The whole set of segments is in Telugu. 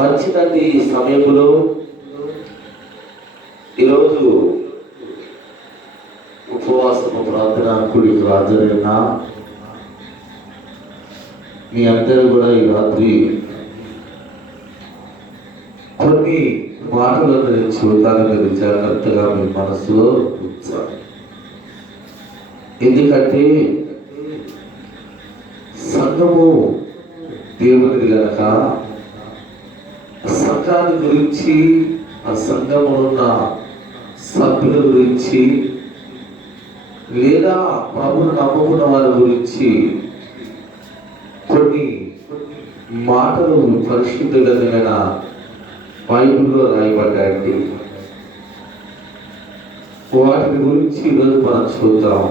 మంచిదండి. ఈ సమయంలో ఈరోజు ఉపవాసము ప్రార్థన కూడికి హాజరైన మీ అందరూ కూడా ఈ రాత్రి కొన్ని మాటలను నేను చూడటానికి జాగ్రత్తగా మీ మనసులో ఉంచాలి. ఎందుకంటే సంఘము దేవునిది గనక సంఘాన్ని గురించి, ఆ సంఘంలో ఉన్న సభ్యుల గురించి, లేదా ప్రభువును నమ్ముకున్న వారి గురించి కొన్ని మాటలు పరిశుద్ధ గ్రంథమైన బైబిల్లో రాయబడ్డాయండి. వాటి గురించి ఈరోజు మనం చూద్దాం.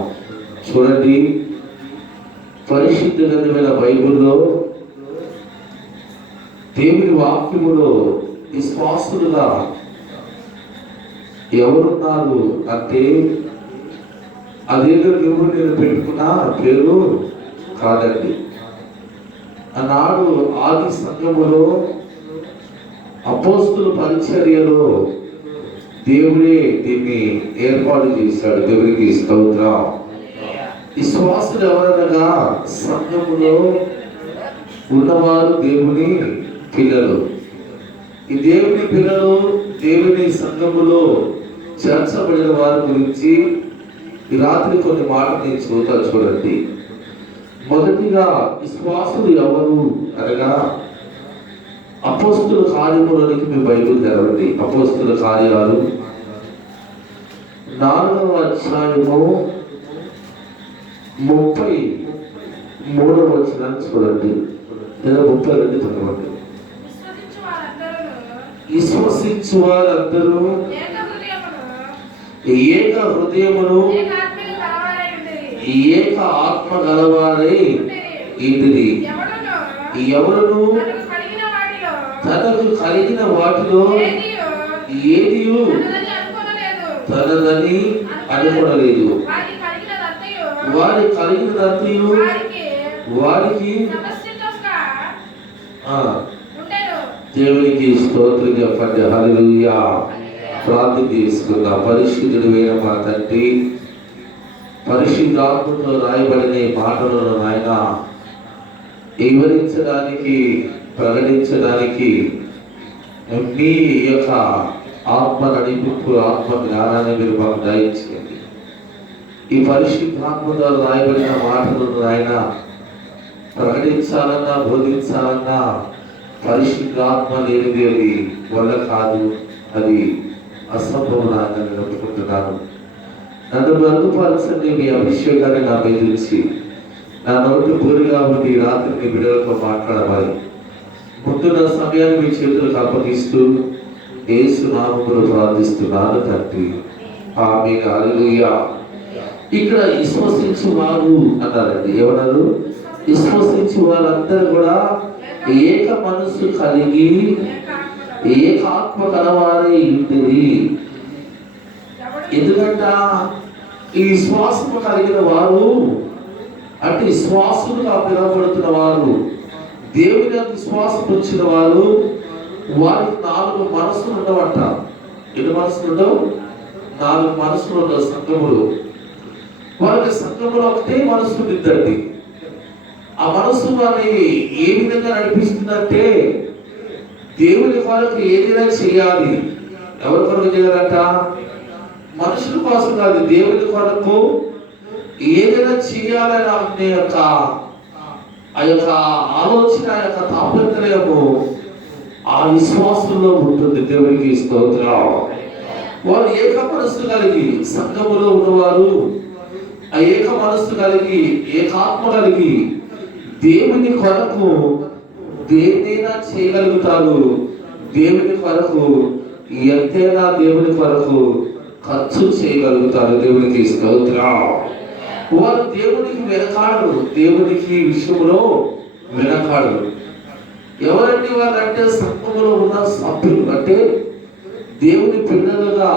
చూడండి, పరిశుద్ధ గ్రంథమైన బైబిల్లో దేవుని వాక్యములో విశ్వాసులుగా ఎవరున్నారు అంటే అదేదో దేవుడు నేను పెట్టుకున్న పేరు కాదండి. ఆనాడు ఆది సంఘములో అపోస్తుల పరిచర్యలో దేవుడే దీన్ని ఏర్పాటు చేశాడు. దేవునికి స్తోత్రం. విశ్వాసులు ఎవరనగా సంఘములో ఉన్నవారు దేవుని పిల్లలు. ఈ దేవుని పిల్లలు దేవుని సంఘములో చేర్చబడిన వారి గురించి ఈ రాత్రి కొన్ని మాటలు నేను చూద్దాం. చూడండి, మొదటిగా విశ్వాసులు ఎవరు అనగా అపోస్తుల కార్యములోనికి మీ బైబిల్ తెరవండి. అపోస్తుల కార్యాలు 4వ అధ్యాయము 33వ వచనాన్ని చూడండి, లేదా 32 చదవండి. విశ్వసించు వారందరూ ఏక హృదయమును ఏక ఆత్మ గలవారై ఇంటిది. ఎవరును తనకు కలిగిన వాటిలో ఏది తనదని అనుకోనలేదు. వారి కలిగినదంతయు వారికి. దేవునికి స్తోత్రం చెప్పండి. హల్లెలూయా. ప్రార్థన చేసుకుందాం. పరిశుద్ధుడైన మా తండ్రి, పరిశుద్ధాత్మతో రాయబడిన ఈ మాటలను ఆయన వివరించడానికి, ప్రకటించడానికి మీ యొక్క ఆత్మ నడిపింపు, ఆత్మ జ్ఞానాన్ని మీరు మాకు దయచేయండి. ఈ పరిశుద్ధాత్మతో రాయబడిన మాటలను ఆయన ప్రకటించాలన్నా, బోధించాలన్నా పరిశుద్ధాత్మ లేనిది అది వల్ల కాదు, అది అసంభవనాన్ని నేను ఒప్పుకుంటున్నాను. నన్ను బలపరచండి. మీ అభిషేకాన్ని నా మీద ఇచ్చి నా నోటి పూరి కాబట్టి ఈ రాత్రి మీ బిడ్డలతో మాట్లాడవాలి. ముందున్న సమయాన్ని మీ చేతులకు అప్పగిస్తూ యేసు నామములో ప్రార్థిస్తున్నాను తండ్రి, ఆమేన్. హల్లెలూయా. ఇక్కడ విశ్వసించు వారు అన్నారండి. ఎవరు? విశ్వసించు వారందరూ కూడా ఏక మనసు కలిగి ఏకాత్మ కలవారే ఇంటిది. ఎందుకంట ఈ విశ్వాసము కలిగిన వారు అంటే విశ్వాసులుగా పిలువబడుతున్న వారు, దేవుని విశ్వాసం వచ్చిన వారు, వారికి 4 మనసులు ఉండవట. ఎన్ని మనసులు ఉండవు? 4 మనసులు ఉండవు సంఘములు. వారికి సంఘములో ఒకటే మనసు ఉంటుందండి. ఆ మనసు వారిని ఏ విధంగా నడిపిస్తుందంటే దేవుని కొరకు ఏదైనా చేయాలి. ఎవరి కొరకు చేయాలంట? మనుషుల కోసం కాదు, దేవుని కొరకు ఏదైనా చేయాలని ఆ యొక్క ఆలోచన, ఆ యొక్క తాపత్రయము ఆ విశ్వాసంలో ఉంటుంది. దేవునికి స్తోత్రం. వారు ఏక మనస్సు కలిగి, సంఘములో ఉన్నవారు ఆ ఏక మనస్సు కలిగి, ఏకాత్మ కలిగి దేవుని కొరకు దేన్నైనా చేయగలుగుతారు. దేవుని కొరకు ఎంతైనా దేవుని కొరకు ఖర్చు చేయగలుగుతారు. దేవునికి స్తోత్రం. వారు దేవునికి వెనకాడు, దేవునికి విషయంలో వెనకాడు. ఎవరంటే వారు అంటే సంఘములో ఉన్న సభ్యులు, అంటే దేవుని పిల్లలుగా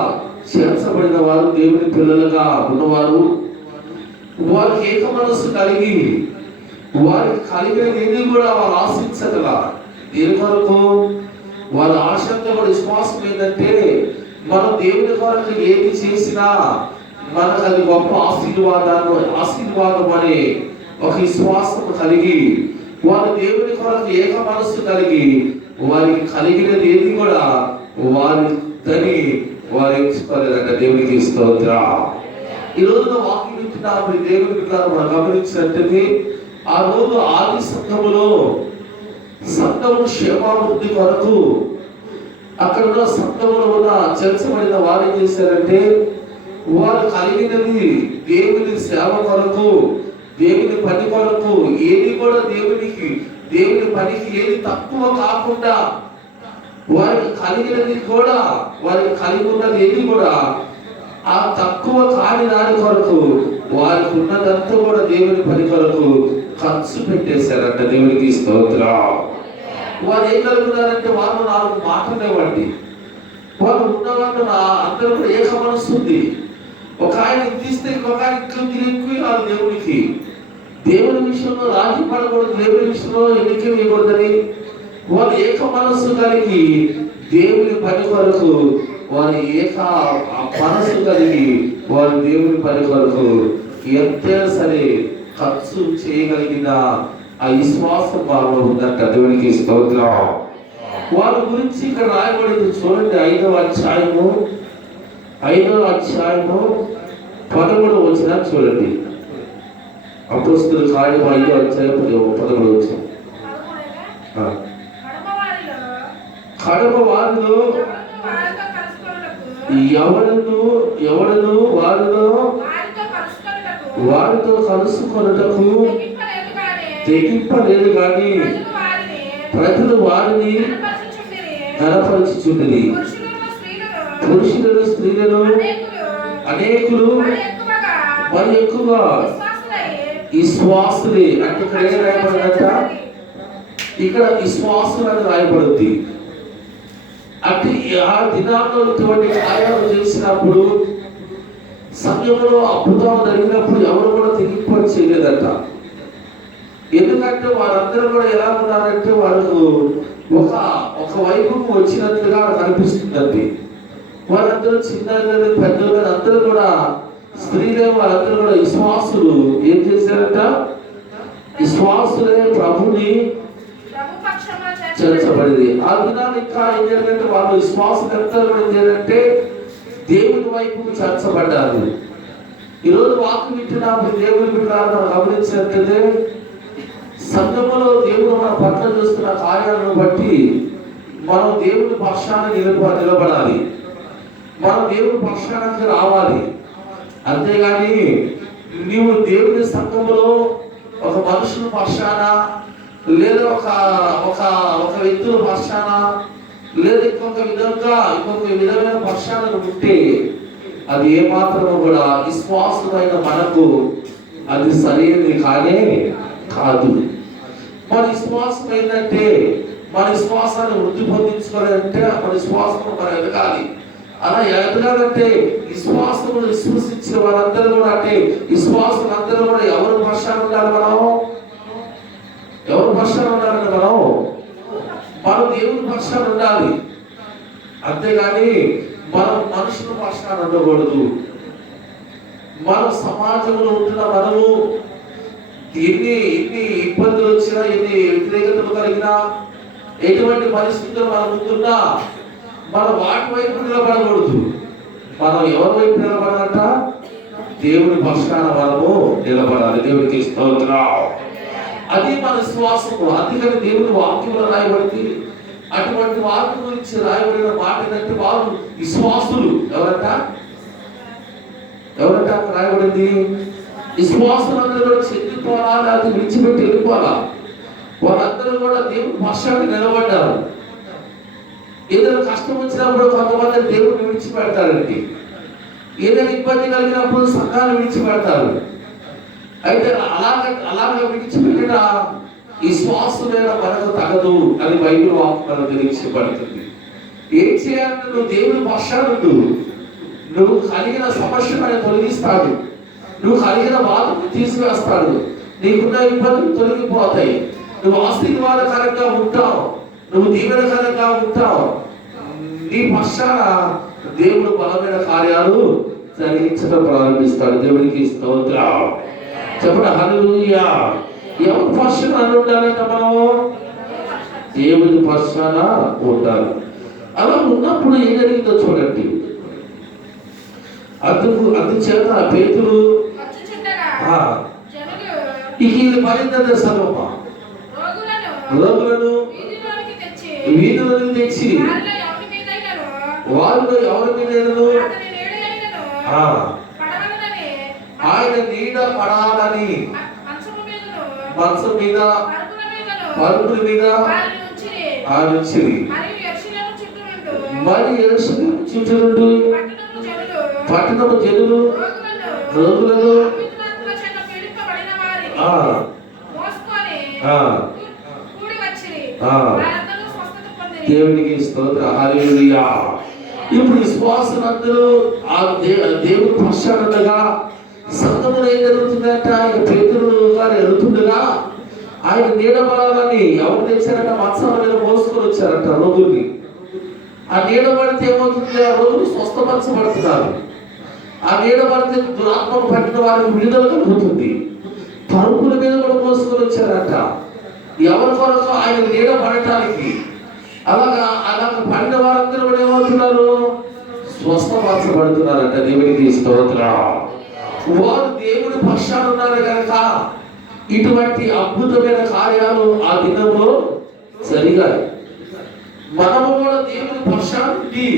చేర్చబడిన వారు, దేవుని పిల్లలుగా ఉన్నవారు. వారికి ఏక మనస్సు కలిగి వారికి కలిగినది కూడా వారు ఆశించగల. దేని కొరకు? వాళ్ళ ఆశంతో కూడా విశ్వాసం ఏంటంటే మనం దేవుని కొరకు ఏది చేసినా మనకు అది గొప్ప ఆశీర్వాదం అనే ఒక విశ్వాసం కలిగి వారు దేవుని కొరకు ఏక మనస్సు కలిగి వారికి కలిగినది ఏది కూడా వారి దని వారు ఎంచుకోలేదంట. దేవునికి స్తోత్రం. ఈ రోజున వాక్యం వింటున్నప్పుడు దేవుని బిడ్డలను మనం గమనించినట్లయితే ఆ రోజు ఆది సంఘము క్షేమాభివృద్ధి కొరకు అక్కడ ఉన్న సంఘములో ఉన్న చేర్చబడిన వారు ఏం చేశారంటే వారు కలిగినది దేవుని సేవ కొరకు, దేవుని పని కొరకు, ఏది కూడా దేవుని పనికి ఏది తక్కువ కాకుండా వారికి కలిగినది కూడా, వారికి కలిగి ఉన్నది ఏది కూడా ఆ తక్కువ కాని దాని కొరకు వారికి ఉన్నదంతా కూడా దేవుని పని కొరకు ఖర్చు పెట్టేశారంట. దేవునికి స్తోత్రం. వారు ఏం కలుగుతారంటే వారు 4 మాటలేవండి. వారు ఉన్నవాళ్ళు అందరూ కూడా ఏక మనస్సు ఉంది. ఒక ఆయన తీస్తే ఇంకొక ఆయన ఎక్కువ రాదు. దేవుని విషయంలో రాజీ పడకూడదు, దేవుని విషయంలో ఎన్నిక వేయకూడదని వారు ఏక మనస్సు కలిగి దేవుని పని కొరకు వారి ఏక మనస్సు కలిగి వారు దేవుని పని కొరకు ఎంతైనా సరే ఖర్చు చేయగలిగిన ఆ విశ్వాసం భావం ఉందంట. దేవునికి స్తోత్రం. వారి గురించి ఇక్కడ రాయబడింది చూడండి. 5వ అధ్యాయము 13వ వచనం చూడండి. అపోస్తలుల కార్యము 5వ అధ్యాయం 13వ వచనం. కడప వారిలో ఎవడను వారితో కలుసుకొనుటకు తెగింపలేదు కానీ ప్రజలు వారిని గణపరచుచుండిరి. పురుషులను స్త్రీలను అనేకులు మరి ఎక్కువగా విశ్వాసులే అంటే ఇక్కడ ఏం రాయబడిందంట? ఇక్కడ విశ్వాసులు అని రాయబడుద్ది. అంటే ఆ దినాల్లో ఇటువంటి కార్యాలు చేసినప్పుడు సమయంలో అద్భుతం జరిగినప్పుడు ఎవరు కూడా తెగింపు చేయలేదట. ఎందుకంటే వారందరూ కూడా ఎలా ఉన్నారంటే వాళ్ళకు ఒక వైపుకు వచ్చినట్లుగా కనిపిస్తుందండి. వాళ్ళందరూ చిన్నలు పెద్దలు అందరూ కూడా స్త్రీలే వాళ్ళందరూ కూడా విశ్వాసులు ఏం చేశారంట? విశ్వాసులే ప్రభుని చేర్చబడింది. ఆ దినాలు ఇంకా ఏం చేయాలంటే వాళ్ళు విశ్వాసం ఎంత ఏం చేయాలంటే దేవుని వైపు చేర్చబడ్డారు. ఈరోజు వాక్యం వింటున్నప్పుడు దేవుని బిడ్డలను గమనించినట్లయితే సంఘములో దేవుడు మన పట్ల చూస్తున్న కార్యాలను బట్టి మనం దేవుని పక్షాన నిలబడాలి. మనం దేవుని పక్షానికి రావాలి. అంతేగాని నీవు దేవుని సంఘములో ఒక మనుషుల పక్షాన లేదా ఒక వ్యక్తుల పక్షాన లేదా ఇంకొక విధమైన పక్షాన ఉంటే అది ఏమాత్రము కూడా విశ్వాసమైన మనకు అది సరైనది కానే కాదు. మన విశ్వాసం ఏంటంటే మన విశ్వాసాన్ని వృద్ధి పొందించుకోవాలంటే మన విశ్వాసం మనం ఎదగాలి. అలా ఎదగాలంటే విశ్వాసము విశ్వసించిన వారందరూ కూడా అంటే విశ్వాసం అందరూ కూడా ఎవరు పక్షాన ఉండాలి? ఎవరు పక్షాన ఉండాలంటే మనం దేవుని పక్షాన ఉండాలి. అంతేగాని మనం మనుషుల పక్షాన ఉండకూడదు. మనం సమాజంలో ఉంటున్న మనము ఎన్ని ఇబ్బందులు వచ్చినా, ఎన్ని వ్యతిరేకతలు కలిగినా, ఎటువంటి పరిస్థితులు మనం ఉంటున్నా మనం వాటి వైపు నిలబడకూడదు. మనం ఎవరి వైపు నిలబడాలంట? దేవుని పక్షాన మనము నిలబడాలి. దేవునికి స్తోత్రం. అది మన విశ్వాసము. అందుకని దేవుని వాక్యంలో రాయబడింది. అటువంటి వాక్యం గురించి రాయబడిన మాట ఏంటంటే వారు విశ్వాసులు. ఎవరంట రాయబడింది? విశ్వాసులందరూ చెందిపోవాలా, అది విడిచిపెట్టి వెళ్ళిపోవాలా. వాళ్ళందరూ కూడా దేవుని పక్షాన్ని నిలబడ్డారు. ఏదైనా కష్టం వచ్చినప్పుడు కొంతమంది దేవుడిని విడిచిపెడతారండి. ఏదైనా ఇబ్బంది కలిగినప్పుడు సంఘాన్ని విడిచిపెడతారు. అయితే అలాగే విడిచిపెట్టిన విశ్వాసులైన మనకు తగదు అని బైబిల్ వాక్యం తెలియజేయబడుతుంది. ఏం చేయాలంటే నువ్వు దేవుని పక్షాన్ని నువ్వు కలిగిన సమస్యను ఆయన తొలగిస్తాడు. నువ్వు కలిగిన బాధను తీసివేస్తాడు. నీకున్న ఇబ్బందులు తొలగిపోతాయి. నువ్వు ఆశీర్వాదకరంగా ఉంటావు. నువ్వు దీవెనకరంగా ఉంటావు. నీ పక్షాన దేవుడు బలమైన కార్యాలు జరిగించడం ప్రారంభిస్తాడు. దేవునికి స్తోత్రం. చెప్పండి హల్లెలూయా. ఎవరి పక్షాన ఉండాలంట? మనము దేవుని పక్షాన ఉండాలి. అలా ఉన్నప్పుడు ఏం జరిగిందో చూడండి. అందుచేత పేతురు ఇది మరింత సమూహ రోగులను వీధులను తెచ్చి వారిలో ఎవరి మీద ఆయన నీడ పడాలని మంచం మీద పరుపుల మీద మరి యెరూషలేము చుట్టూ పట్టణము జనులు రోగులను దేవునికి స్తోత్రం. హల్లెలూయా. ఇప్పుడు విశ్వాసులందరూ ఆ దేవుని పక్షానుండగా సంఘములో ఏం జరుగుతుందంట? ఆయన పేతురు గారు ఎదుగుతుండగా ఆయన నీడబడాలని ఎవరు తెచ్చారంట? మంచాల మీద మోసుకొని వచ్చారంట రోగుల్ని. ఆ నీడబడితే ఏమవుతుంది? ఆ రోగులు స్వస్థపరచబడుతున్నారు. ఆ నీడబడితే దురాత్మను పట్టిన వారికి విడుదల కలుగుతుంది. పరుపుల మీద కూడా మోసుకొని వచ్చారంట. ఎవరి కొరకు? ఆయన నీడబడటానికి. అలాగా పడిన వారందరూ కూడా ఏమవుతున్నారు? స్వస్థపరచబడుతున్నారంట. దేవునికి స్తోత్రం. వారు దేవుని పక్షాన ఉన్నారు కనుక ఇటువంటి అద్భుతమైన కార్యాలు ఆ దినంలో జరిగాయి. మనము కూడా దేవుని పక్షాన్ని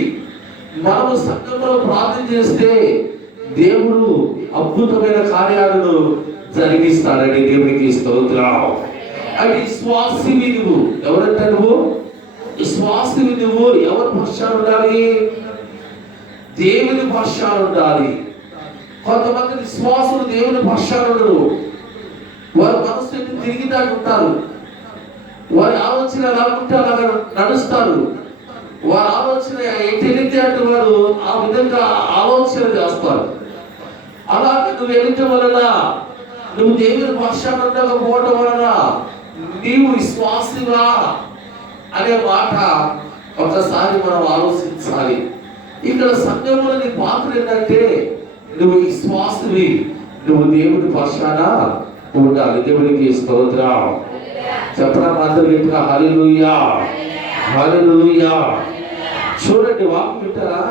మనము సంఘంలో ప్రార్థన చేస్తే దేవుడు అద్భుతమైన కార్యాలను జరిగిస్తాడని దేవునికి స్తోత్రం. అంటే విశ్వాసివి నువ్వు. ఎవరంటే నువ్వు విశ్వాసివి. నువ్వు ఎవరి పక్షాన ఉండాలి? దేవుని పక్షాన ఉండాలి. కొంతమంది విశ్వాసులు దేవుని పక్షాన ఉండరు. వారి మనసు తిరిగి దాటి ఉంటారు. వారి ఆలోచన ఎలా ఉంటే అలాగా నడుస్తారు. వారి ఆలోచన ఎటు అంటే వారు ఆ విధంగా ఆలోచన చేస్తారు. అలాగే నువ్వు వెళ్ళటం వలన, నువ్వు దేవుని పక్షాన ఉండకపోవడం వలన నీవు విశ్వాసివా అనే మాట ఒకసారి మనం ఆలోచించాలి. ఇక్కడ సంఘంలో నీ పాత్ర ఏంటంటే నువ్వు విశ్వాసివి. నువ్వు దేవుని పక్షాన ఉండాలి. దేవునికి స్తోత్రం. చెప్పడం మాత్రం గట్టిగా హల్లెలూయా, హల్లెలూయా. చూడండి వాక్యం వింటారా?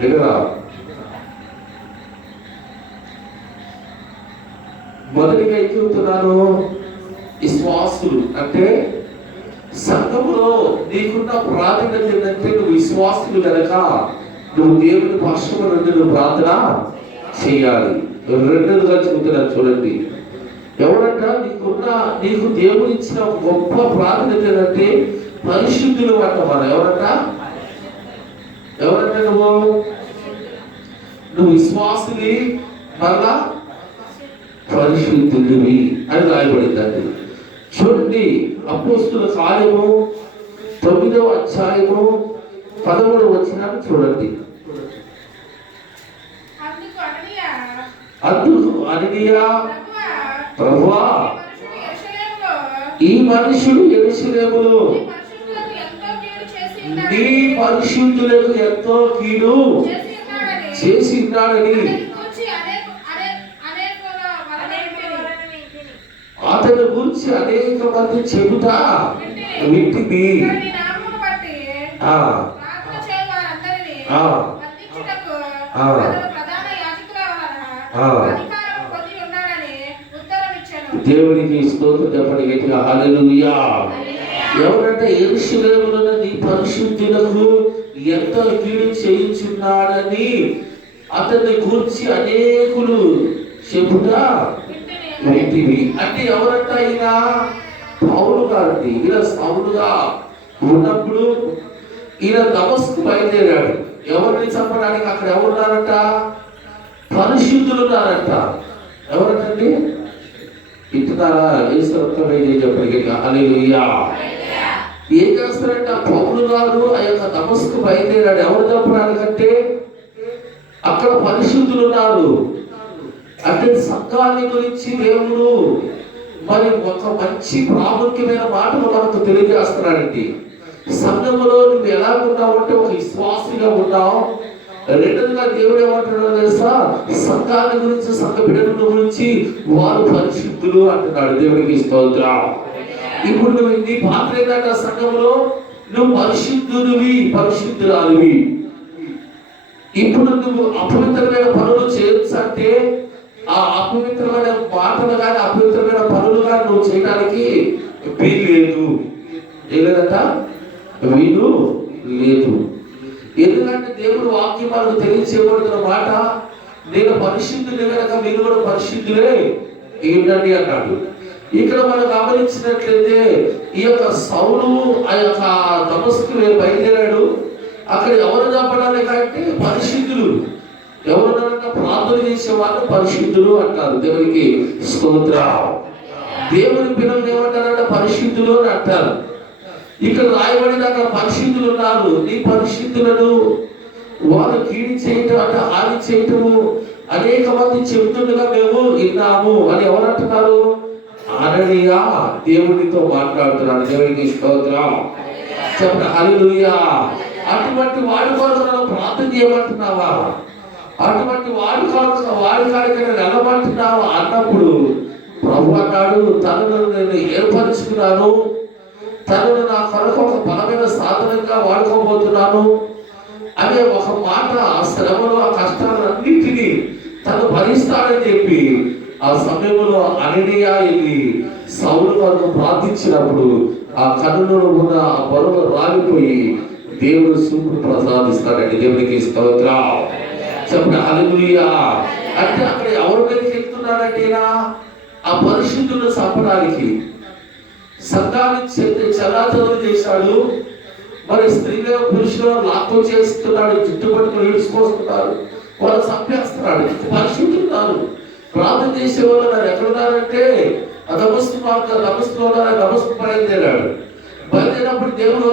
వినరా? మొదటిగా ఏం చెబుతున్నాను? విశ్వాసులు అంటే సంఘములో నీకున్న ప్రాధాన్యత ఏంటంటే నువ్వు విశ్వాసులు కనుక నువ్వు దేవుని పక్షము నుండి నువ్వు ప్రార్థన చేయాలి. రెండోదిగా చెబుతున్నాను చూడండి. ఎవరంట? నీకు దేవుడు ఇచ్చిన గొప్ప ప్రాధాన్యత ఏంటంటే పరిశుద్ధులు అంట. మనం ఎవరంట? నువ్వు విశ్వాసుని మళ్ళా పరిశుద్ధుడివి అని రాయబడిందండి. చూడండి అపోస్తుల కార్యము 9వ అధ్యాయము 13వ వచనాన్ని చూడండి. అందుకు అననీయ, ప్రభువా, ఈ మనుషుడు యెరూషలేములో నీ పరిశుద్ధులకు ఎంతో కీడు చేసి ఉన్నాడని అతని గురించి అనేక మంది చెబుతా వింటిని. దేవునికి స్తోత్రం. చెప్పండి గట్టిగా హల్లెలూయా. ఎవరంటే యెరూషలేములో నీ పరిశుద్ధులకు ఎంతో కీడు చేయించున్నాడని అతన్ని గురించి అనేకులు చెబుతా వింటివి. అంటే ఎవరంట? ఈయన పౌలు గారండి. ఈయన సౌలుగా ఉన్నప్పుడు ఈయన దమస్కు బయలుదేరాడు. ఎవరిని చంపడానికి? అక్కడ ఎవరున్నారంట? పరిశుద్ధులు ఉన్నారంట. ఎవరంటండి? ఇట్టున్నారా? చెప్పండి హల్లెలూయా. ఏం చేస్తారంట? పౌలు గారు ఆ యొక్క దమస్కు బయలుదేరాడు. ఎవరు చంపడానికంటే అక్కడ పరిశుద్ధులు ఉన్నారు. అంటే సంఘాన్ని గురించి దేవుడు మరి ఒక మంచి ప్రాముఖ్యమైన మాటలు మనకు తెలియజేస్తున్నాడండి. సంఘములో నువ్వు ఎలా ఉన్నావు అంటే ఒక విశ్వాసిగా ఉన్నావు. రెండోదిగా దేవుడు ఏమంటున్నాడు తెలుసా? సంఘాల గురించి, సంఘ బిడ్డల గురించి వారు పరిశుద్ధులు అంటున్నాడు. దేవుడికి స్తోత్రం. ఇప్పుడు నువ్వు నీ పాత్ర ఏంటంటే సంఘంలో నువ్వు పరిశుద్ధుడివి, పరిశుద్ధురాలివి. ఇప్పుడు నువ్వు అపవిత్రమైన పనులు చేయొచ్చు అంటే ఆ అపవిత్రమైన మాటలు కానీ అపవిత్రమైన పనులు కానీ నువ్వు చేయడానికి వీలు లేదు. ఏదంట వీలు లేదు. ఎందుకంటే దేవుడు వాక్యం మనకు తెలియచేయబడుతున్న మాట, నేను పరిశుద్ధుని కనుక మీరు కూడా పరిశుద్ధులే ఏంటండి అన్నాడు. ఇక్కడ మనం గమనించినట్లయితే ఈ యొక్క సౌలు ఆ యొక్క దమస్కు బయలుదేరాడు. అక్కడ ఎవరు చంపడానికి అంటే పరిశుద్ధులు. ఎవరున్నారంటే ప్రార్థన చేసే వాళ్ళు పరిశుద్ధులు అంటారు. దేవునికి స్తోత్రం. దేవుని పిల్లలు ఏమంటారంటే పరిశుద్ధులు అని అంటారు. ఇక్కడ రాయబడిన అక్కడ పరిశుద్ధులు ఉన్నారు. నీ పరిశుద్ధులను వారు కీడి చేయటం అంటే హాని చేయటము అనేక మంది చెబుతుండగా మేము విన్నాము అని ఎవరంటున్నారు? అననీయ దేవునితో మాట్లాడుతున్నాడు. దేవునికి స్తోత్రం. చెప్పండి హల్లెలూయా. అటువంటి వాడి కొరకు మనం ప్రార్థన చేయమంటున్నావా? అటువంటి వాడి కాడికైనా నిలబడుతున్నావా అన్నప్పుడు ప్రభు అన్నాడు, తనను నేను ఏర్పరుచుకున్నాను, తనను నా కొరకు ఒక బలమైన సాధనంగా వాడుకోబోతున్నాను అనే ఒక మాట. ఆ శ్రమలు, ఆ కష్టాలన్నింటినీ తను భరిస్తాడని చెప్పి ఆ సమయంలో అననీయ వెళ్ళి సౌలు కొరకు ప్రార్థించినప్పుడు ఆ కన్నులో ఉన్న ఆ పొరలు రాలిపోయి దేవుడు చూపును ప్రసాదిస్తాడండి. దేవునికి స్తోత్రం. చెప్పండి హల్లెలూయా. అంటే అక్కడ ఎవరి మీదకి వెళ్తున్నాడంటే ఆ పరిశుద్ధులను చంపడానికి. సంఘాన్ని చలాచలం చేశాడు. మరి స్త్రీలు పురుషులు లాక్కు చేస్తున్నాడు, చుట్టుపట్టుకుని ఈడ్చుకొస్తున్నారు, వాళ్ళు చంపేస్తున్నాడు. పరిశుద్ధున్నారు. ప్రార్థన చేసే వాళ్ళు ఎక్కడున్నారంటే నమస్తు బయలుదేరాడు. బయలుదేరినప్పుడు దేవుడు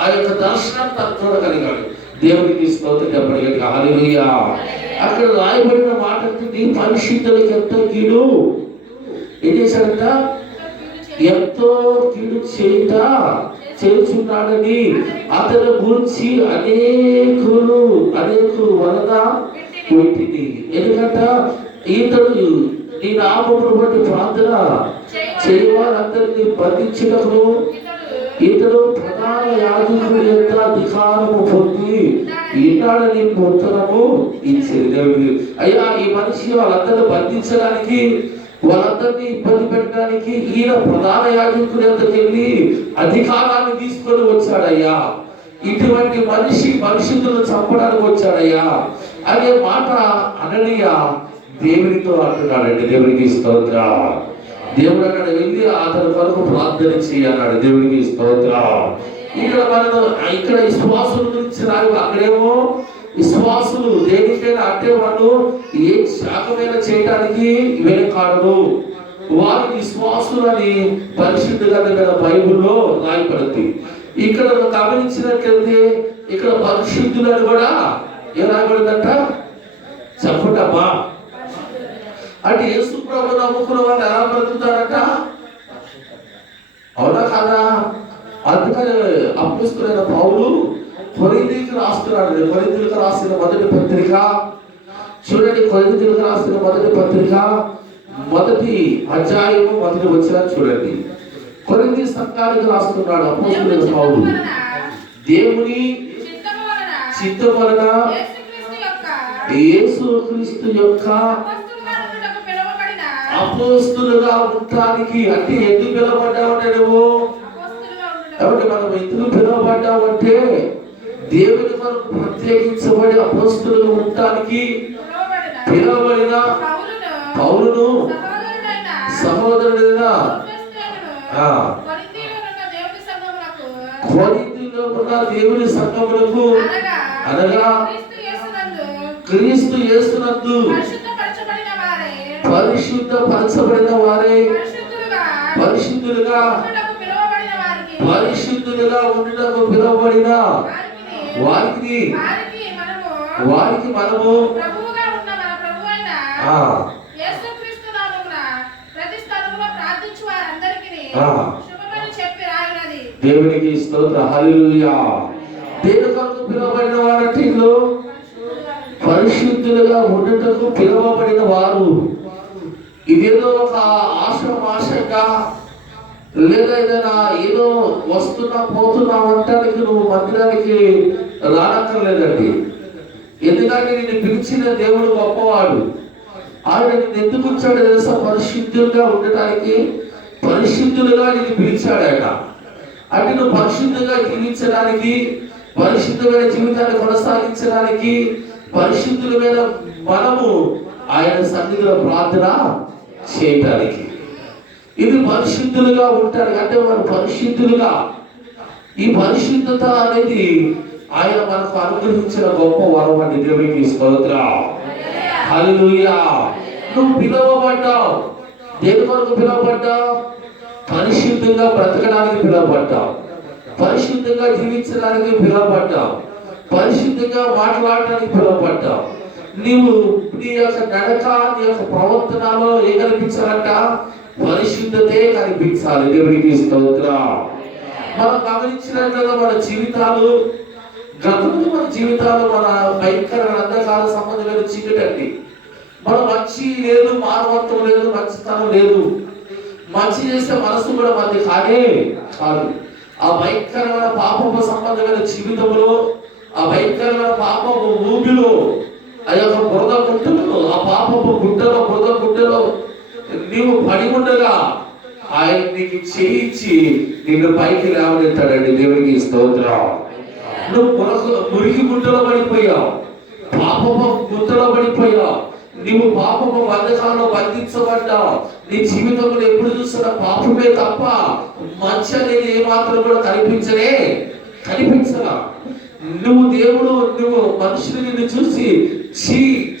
ఆ యొక్క దర్శనాన్ని తను చూడగలిగాడు. దేవునికి స్తోత్రం. చెప్పగలిగి హల్లెలూయా. అక్కడ రాయబడిన మాట నీ పరిశుద్ధులకు ఎంతో కీడు ఏం చేశాడంట? ఎంతో కీడు చేస్తున్నాడని అతని గురించి అనేకులు వలన పెట్టింది. ఎందుకంట ఇతడు నీ నామమును బట్టి ప్రార్థన చేయవారందరినీ బంధించుటకు ఇతడు ప్రధాన యాజకుడి యొక్క అధికారము పొంది ఈనాడని ఉత్తరము ఇచ్చేది. అయ్యా, ఈ మనిషి వాళ్ళందరినీ బంధించడానికి, వాళ్ళందరినీ ఇబ్బంది పెట్టడానికి ఈయన ప్రధాన యాజకుడి యొక్కకి వెళ్ళి అధికారాన్ని తీసుకొని వచ్చాడయ్యా. ఇటువంటి మనిషి పరిశుద్ధులను చంపడానికి వచ్చాడయ్యా అనే మాట అననీయ దేవునితో అంటున్నాడండి. దేవునికి స్తోత్రం. దేవుడు అక్కడ వెళ్ళి అతని కొరకు ప్రార్థన చేయన్నాడు. దేవునికి స్తోత్రం. ఇక్కడ విశ్వాసుల గురించి రాదు. అక్కడేమో విశ్వాసులు దేనికైనా అంటే వాళ్ళు ఏ శాఖమైనా చేయడానికి వెనుకాడరు. వారి విశ్వాసులు అని పరిశుద్ధ గ్రంథమైన బైబిల్లో రాయబడింది. ఇక్కడ గమనించినట్లయితే ఇక్కడ పరిశుద్ధులను కూడా ఏం రాయబడిందంట? చెప్పటమ్మా. అంటే యేసు ప్రభువు నమ్ముకున్న వాళ్ళు ఎలా బ్రతుకుతారంట? అవునా కదా? అందుకని అపోస్తలుడైన పౌలు కొరింథీయులకు రాస్తున్నాడు. కొరింథీయులకు రాసిన మొదటి పత్రిక చూడండి. కొరింథీయులకు రాసిన మొదటి పత్రిక 1వ అధ్యాయము 1వ వచనం చూడండి. కొరింథీ సంఘానికి రాస్తున్నాడు అపోస్తలుడైన పౌలు. దేవుని చిత్తము వలన యేసుక్రీస్తు యొక్క అపోస్తలుగా ఉండటానికి. అంటే ఎందుకు పిలువబడ్డావంటే నువ్వు కాబట్టి మనం ఎందుకు పిలువబడ్డావంటే దేవుని కొరకు ప్రత్యేకించబడి అపోస్తలుగా ఉండటానికి పిలువబడిన పౌలును సహోదరుడైన కొరింథీయులో ఉన్న దేవుని సంఘములకు అనగా క్రీస్తు యేసునందు పరిశుద్ధపరచబడిన వారే పరిశుద్ధులుగా ఉండుటకు పిలువబడిన వారికి దేవునికి స్తోత్రం. హల్లెలూయా. దేని కొరకు పిలువబడిన వారంటే వీళ్ళు పరిశుద్ధులుగా ఉండటకు పిలువబడిన వారు. ఇదేదో ఒక ఆశగా లేదా ఏదైనా ఏదో వస్తున్నా పోతున్నా అనటానికి నువ్వు మందిరానికి రానక్కర్లేదండి. ఎందుకంటే నేను పిలిచిన దేవుడు గొప్పవాడు. ఆయన నేను ఎందుకు వచ్చాడు తెలుసా? పరిశుద్ధులుగా ఉండటానికి, పరిశుద్ధులుగా నేను పిలిచాడు ఆయన. అంటే నువ్వు పరిశుద్ధంగా జీవించడానికి, పరిశుద్ధమైన జీవితాన్ని కొనసాగించడానికి, పరిశుద్ధులమైన మనము ఆయన సన్నిధిలో ప్రార్థన చేయటానికి. ఇది పరిశుద్ధులుగా ఉంటారు. అంటే వారు పరిశుద్ధులుగా, ఈ పరిశుద్ధత అనేది ఆయన మనకు అనుగ్రహించిన గొప్ప వరం అండి. దేవునికి స్తోత్రం. హల్లెలూయా. నువ్వు పిలువబడ్డావు. దేని కొరకు పిలువబడ్డావు? పరిశుద్ధంగా బ్రతకడానికి పిలువబడ్డావు, పరిశుద్ధంగా జీవించడానికి పిలువబడ్డావు, పరిశుద్ధంగా మాట్లాడడానికి పిలువబడ్డావు. నీవు నీ యొక్క నడక, నీ యొక్క ప్రవర్తనలో ఏం కనిపించాలంట? పరిశుద్ధతే కనిపించాలి. దేవునికి స్తోత్రం. మనం గమనించినట్లుగా మన జీవితాలు, గతంలో మన జీవితాలు మన భయంకర అంధకాల సంబంధమైన చీకటండి. మనం మంచి లేదు, మానవత్వం లేదు, మంచితనం లేదు. మంచి చేసే మనసు కూడా మంది కానే కాదు. ఆ భయంకరమైన పాపపు సంబంధమైన జీవితంలో, ఆ భయంకరమైన పాపపు ఊబిలో, ఆ యొక్క బురద గుట్టలో, ఆ పాపపు గుట్టలో, బురద గుట్టలో నీవు పడి ఉండగా ఆయన నీకు చేయించి నిన్ను పైకి లేవనెత్తాడండి. దేవునికి స్తోత్రం. నువ్వు మురికి గుట్టలో పడిపోయావు, పాపపు గుట్టలో పడిపోయావు, నీవు పాపపు బంధకాల్లో బంధించబడ్డావు. నీ జీవితంలో ఎప్పుడు చూస్తున్నా పాపమే తప్ప మంచి అనేది ఏమాత్రం కూడా కనిపించరా. దేవుడు నువ్వు మనుషులు నిన్ను చూసి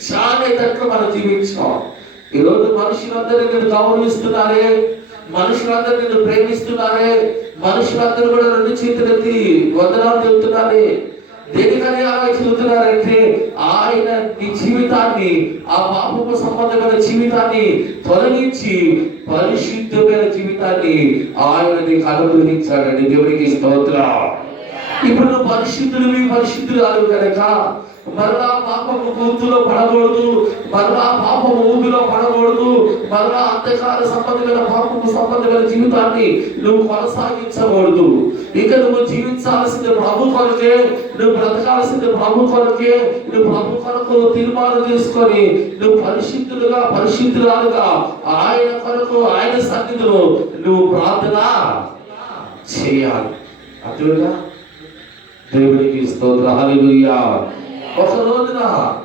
చానేటట్లు మనం జీవించావు. ఈరోజు మనుషులందరూ నిన్ను గౌరవిస్తున్నారే, మనుషులందరూ నిన్ను ప్రేమిస్తున్నారే, మనుషులందరూ కూడా రెండు చేతులెత్తి వందనాలు చెబుతున్నారే. దేనికని అలా చెబుతున్నారంటే ఆయన నీ జీవితాన్ని, ఆ పాపపు సంబంధమైన జీవితాన్ని తొలగించి పరిశుద్ధమైన జీవితాన్ని ఆయన నీకు అనుగ్రహించాడండి. దేవునికి స్తోత్రం. ఇప్పుడు నువ్వు పరిశుద్ధురాలు కనుక మరలా పాపము గూతులో పడకూడదు, మరలా పాపము ఊబిలో పడకూడదు, మరలా అంధకార సంబంధమైన పాపము సంబంధమైన జీవితాన్ని నువ్వు కొనసాగించకూడదు. ఇక నువ్వు జీవించాల్సింది ప్రభు కొరకే, నువ్వు బ్రతకాల్సింది ప్రభు కొరకే. నువ్వు ప్రభు కొరకు తీర్మానం చేసుకొని నువ్వు పరిశుద్ధురాలుగా ఆయన కొరకు, ఆయన సన్నిధిలో నువ్వు ప్రార్థన చేయాలి. అట్లుగా దేవునికి స్తోత్రం. హల్లెలూయా. ఒక రోజున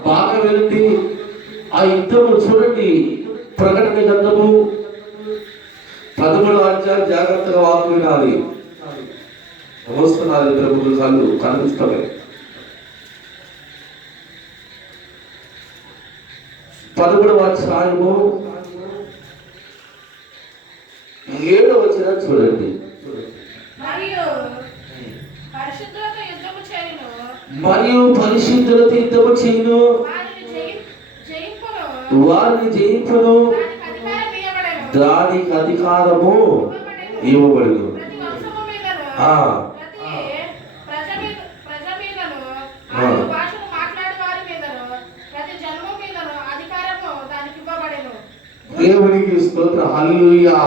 బాగా వెళ్ళి ఆ యుద్ధము చూడండి. ప్రకటన గ్రంథము 13వ అధ్యాయం. జాగ్రత్తగా వాకు వినాలి. వస్తున్నారు ఇద్దరు కళ్ళు కనిపిస్తమే. 13వ అధ్యాయము 7వ వచనం చూడండి. మరియు పరిశుద్ధులతో యుద్ధము చేయును, వారిని జయించును, దానికి అధికారము ఇవ్వబడును. దేవునికి స్తోత్రం. హల్లెలూయా.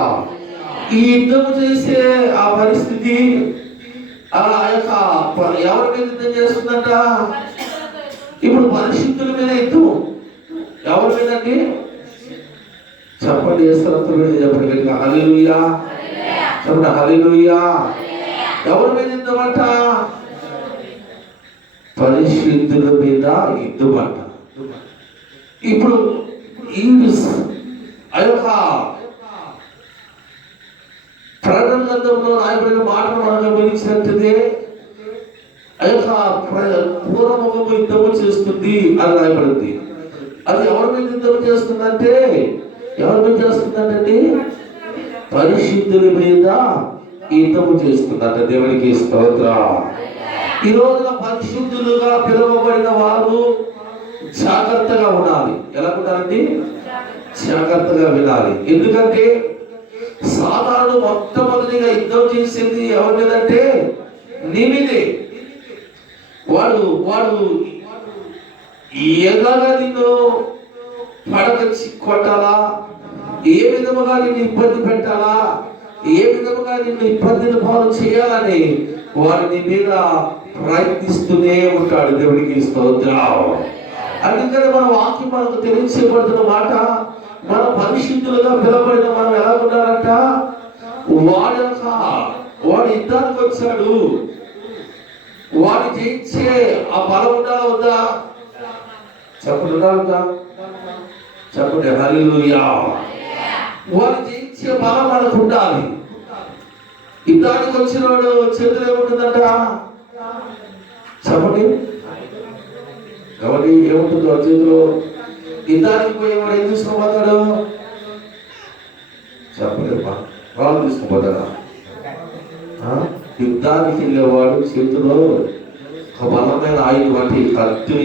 ఈ యుద్ధము చేసే ఆ పరిస్థితి ఆ యొక్క ఎవరి మీద యుద్ధం చేస్తుందంట? ఇప్పుడు పరిశుద్ధుల మీద యుద్ధం. ఎవరి మీద అండి? చెప్పండి. చెప్పండి. హల్లెలూయా. చెప్పండి. హల్లెలూయా. ఎవరి మీద యుద్ధం అంట? పరిశుద్ధుల మీద యుద్ధం అంట. ఇప్పుడు ఆ యొక్క ప్రకటన గ్రంథంలో రాయబడిన మాటలు మనం గమనించినట్లయితే ఆ యొక్క పూర్వముఖము యుద్ధము చేస్తుంది అని రాయబడింది. అది ఎవరి మీద యుద్ధం చేస్తుందంటే, ఎవరి మీద చేస్తుందంటే పరిశుద్ధుల మీద యుద్ధము చేస్తుందంట. దేవునికి స్తోత్రం. ఈ రోజున పరిశుద్ధులుగా పిలువబడిన వారు జాగ్రత్తగా ఉండాలి. ఎలా ఉండాలండి? జాగ్రత్తగా వినాలి. ఎందుకంటే సాతానుడు మొట్టమొదటిగా యుద్ధం చేసింది ఎవరి మీదంటే నీ మీదే. వాడు వాడు ఎలాగా నిన్ను పడగచ్చి కొట్టాలా, ఏ విధముగా నిన్ను ఇబ్బంది పెట్టాలా, ఏ విధముగా నిన్ను ఇబ్బందిని పాలు చేయాలని వారిని మీద ప్రయత్నిస్తూనే ఉంటాడు. దేవుడికి స్తోత్రం. అందుకని మన వాక్యం మనకు తెలియచేయబడుతున్న మాట, మన పరిశుద్ధులుగా పిలవబడిన మనం ఎలా ఉండాలంట, వాడు యుద్ధానికి వచ్చాడు, వాడు జయించే ఆ బలం ఉండాలా వద్దా? చెప్పండి, ఉండాలి. చెప్పండి హల్లెలూయా. వాడు జయించే బలం మనకు ఉండాలి. యుద్ధానికి వచ్చిన వాడు చేతులు ఏముంటుందంట? చెప్పండి, ఎవరి ఏముంటుందో చేతిలో? యుద్ధానికి పోయేవాడు ఏం తీసుకుపోతాడు? చెప్పలేమ్మా, వాళ్ళు తీసుకుపోతారా? యుద్ధానికి వెళ్ళేవాడు చేతిలో ఒక బలమైన ఆయుధం వంటి కత్తి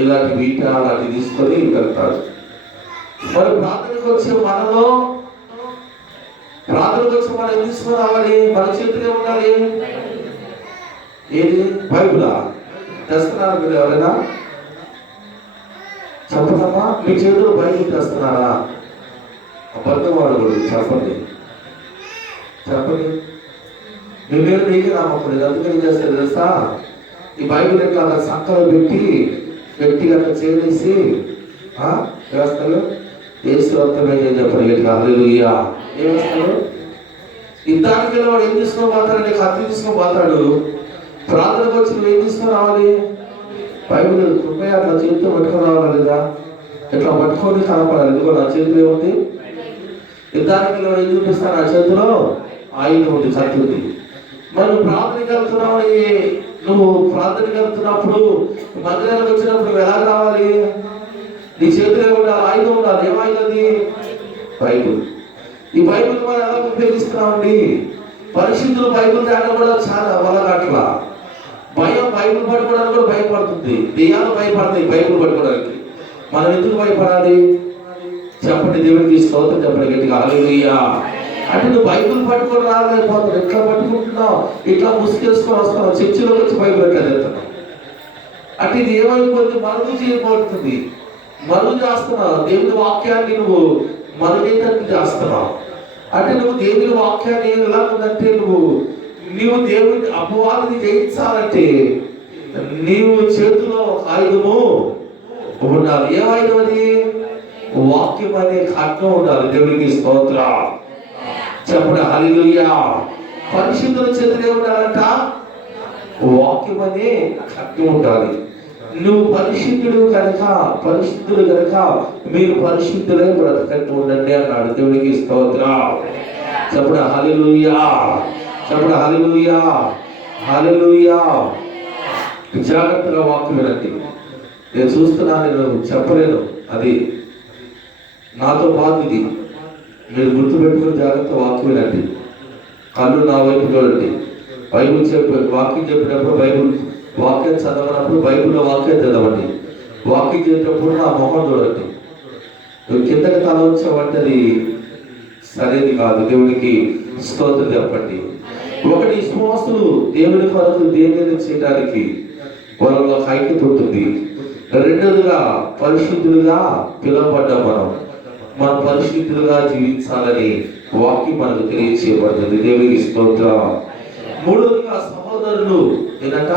ఇలాంటి వీట అలాంటి తీసుకొని వెళ్తాడు. మరి ప్రార్థనకు వచ్చే మనం ఏం తీసుకుని రావాలి? మన చేతిలో ఉండాలి ఏది? బైబిలా? తెస్తున్నారా మీరు ఎవరైనా? చెప్పదమ్మా, మీ చేతిలో బైబిల్ తెస్తున్నారా? అబద్ధం వాడు చెప్పండి, చెప్పండి. మీ మీద నీకే నమ్మకం లేదు, అందుకని ఏం చేస్తారు తెలుసా? ఈ బైబిల్ ఎట్లా సంకలో పెట్టి గట్టిగా చేసి వేస్తారు. ఏసు రక్తమే చెప్పండి గట్టిగా హల్లెలూయా. ఏం వేస్తారు? యుద్ధానికి వెళ్ళేవాడు ఏం తీసుకొని పోతాడంటే కత్తి తీసుకొని పోతాడు. ప్రార్థనకు వచ్చి నువ్వు ఏం తీసుకొని రావాలి? బైబిల్ కృపయ అట్లా చేతితో పట్టుకొని రావాలి లేదా? ఇట్లా పట్టుకొని కనపడాలి. ఎందుకో నా చేతిలో ఏముంది? యుద్ధానికి వెళ్ళేవాడు ఏం చూపిస్తాను? నా చేతిలో ఆయుధం ఉంది, కత్తి ఉంది. మరి నువ్వు ప్రార్థనకి వెళ్తున్నప్పుడు మందిరానికి వచ్చినప్పుడు ఎలా రావాలి? నీ చేతిలో ఉండాలి, ఆయుధం ఉండాలి. ఏం ఆయుధం? బైబిల్. ఈ బైబిల్ మనం ఎలా ఉపయోగిస్తున్నామండి? పరిశుద్ధులు బైబిల్ తేడా కూడా చాలా వలగట్లా. భయం బైబిల్ పట్టుకోవడానికి కూడా భయపడుతుంది. దెయ్యాలు భయపడతాయి బైబిల్ పట్టుకోవడానికి. మనం ఎందుకు భయపడాలి? చెప్పండి, దేవుడికి స్తోత్రం చెప్పండి గట్టిగా హల్లెలూయా. అంటే నువ్వు బైబిల్ పట్టుకొని రాలేకపోతున్నావు. ఎట్లా పట్టుకుంటున్నావు? ఇట్లా ముసుగేసుకొని వస్తున్నావు, చర్చిలో వచ్చి బైబిల్ ఎట్లా తెస్తున్నావు అంటే ఇది ఏమైపోతుంది? మరుగు చేయబడుతుంది. మరుగు చేస్తున్నావు. దేవుని వాక్యాన్ని నువ్వు మరుగైనట్టు చేస్తున్నావు. అంటే నువ్వు దేవుని వాక్యాన్ని ఎలా ఉందంటే నీవు దేవుని అపవాదిని జయించాలంటే నీవు చేతిలో ఆయుధము ఉండాలి. ఏ ఆయుధం అది? వాక్యం అనే ఖడ్గం ఉండాలి. దేవునికి స్తోత్రం చెప్పండి హల్లెలూయా. పరిశుద్ధుల చేతులు ఏముండాలంట? వాక్యం అనే ఖడ్గం ఉండాలి. నువ్వు పరిశుద్ధుడు కనుక మీరు పరిశుద్ధులే బ్రతకంటూ ఉండండి అన్నాడు. దేవునికి స్తోత్రం చెప్పండి హల్లెలూయా. చెప్పండి హల్లెలూయా, హల్లెలూయా. జాగ్రత్తగా వాక్యం వినండి. నేను చూస్తున్నాను, నేను చెప్పలేను, అది నాతో పాటు ఇది. మీరు గుర్తుపెట్టుకుని జాగ్రత్త వాక్యం వినండి. కళ్ళు నా వైపు చూడండి. బైబిల్ వాక్యం చెప్పినప్పుడు వాక్యం చదవనప్పుడు బైబిల్లో వాక్యం చదవండి. వాక్యం చేసేటప్పుడు నా మొహం చూడండి. నువ్వు కిందకి తల వచ్చావంటే అది సరైనది కాదు. దేవునికి స్తోత్రం చెప్పండి. ఒకటి, విశ్వాసులు దేవుని కొరకు దేనిని చేయడానికి వాళ్ళలో ఐక్యత ఉంటుంది. రెండోదిగా పరిశుద్ధులుగా పిలువబడ్డాం. మనం పరిశుద్ధులుగా జీవించాలని వాక్యం మనకు తెలియచేయబడుతుంది. దేవునికి స్తోత్రం. మూడోదిగా సహోదరులు ఏంటంట?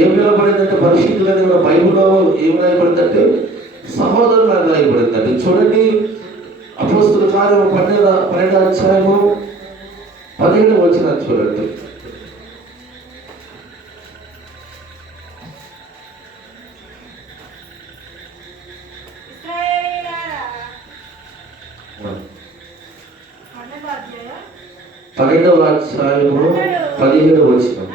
ఏం పిలువబడిందంటే పరిశుద్ధులని మన బైబిల్లో ఏం రాయబడిందంటే సహోదరులు అని రాయబడిందంటే. చూడండి, అపోస్తలుల కార్యము 12వ అధ్యాయము 17వ వచనం చూడండి. పన్నెండవ అధ్యాయము 17వ వచనం.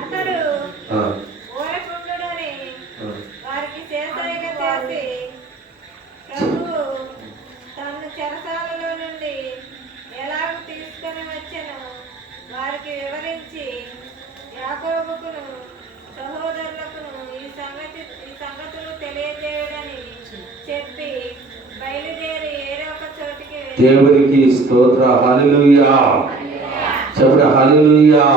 వారికి వివరించి యాకోబుకును సహోదరులకును ఈ సంగతులు తెలియజేయడని చెప్పి బయలుదేరి ఏదో ఒక చోటికి దేవునికి స్తోత్ర. హల్లెలూయా. చెప్పండి హల్లెలూయా.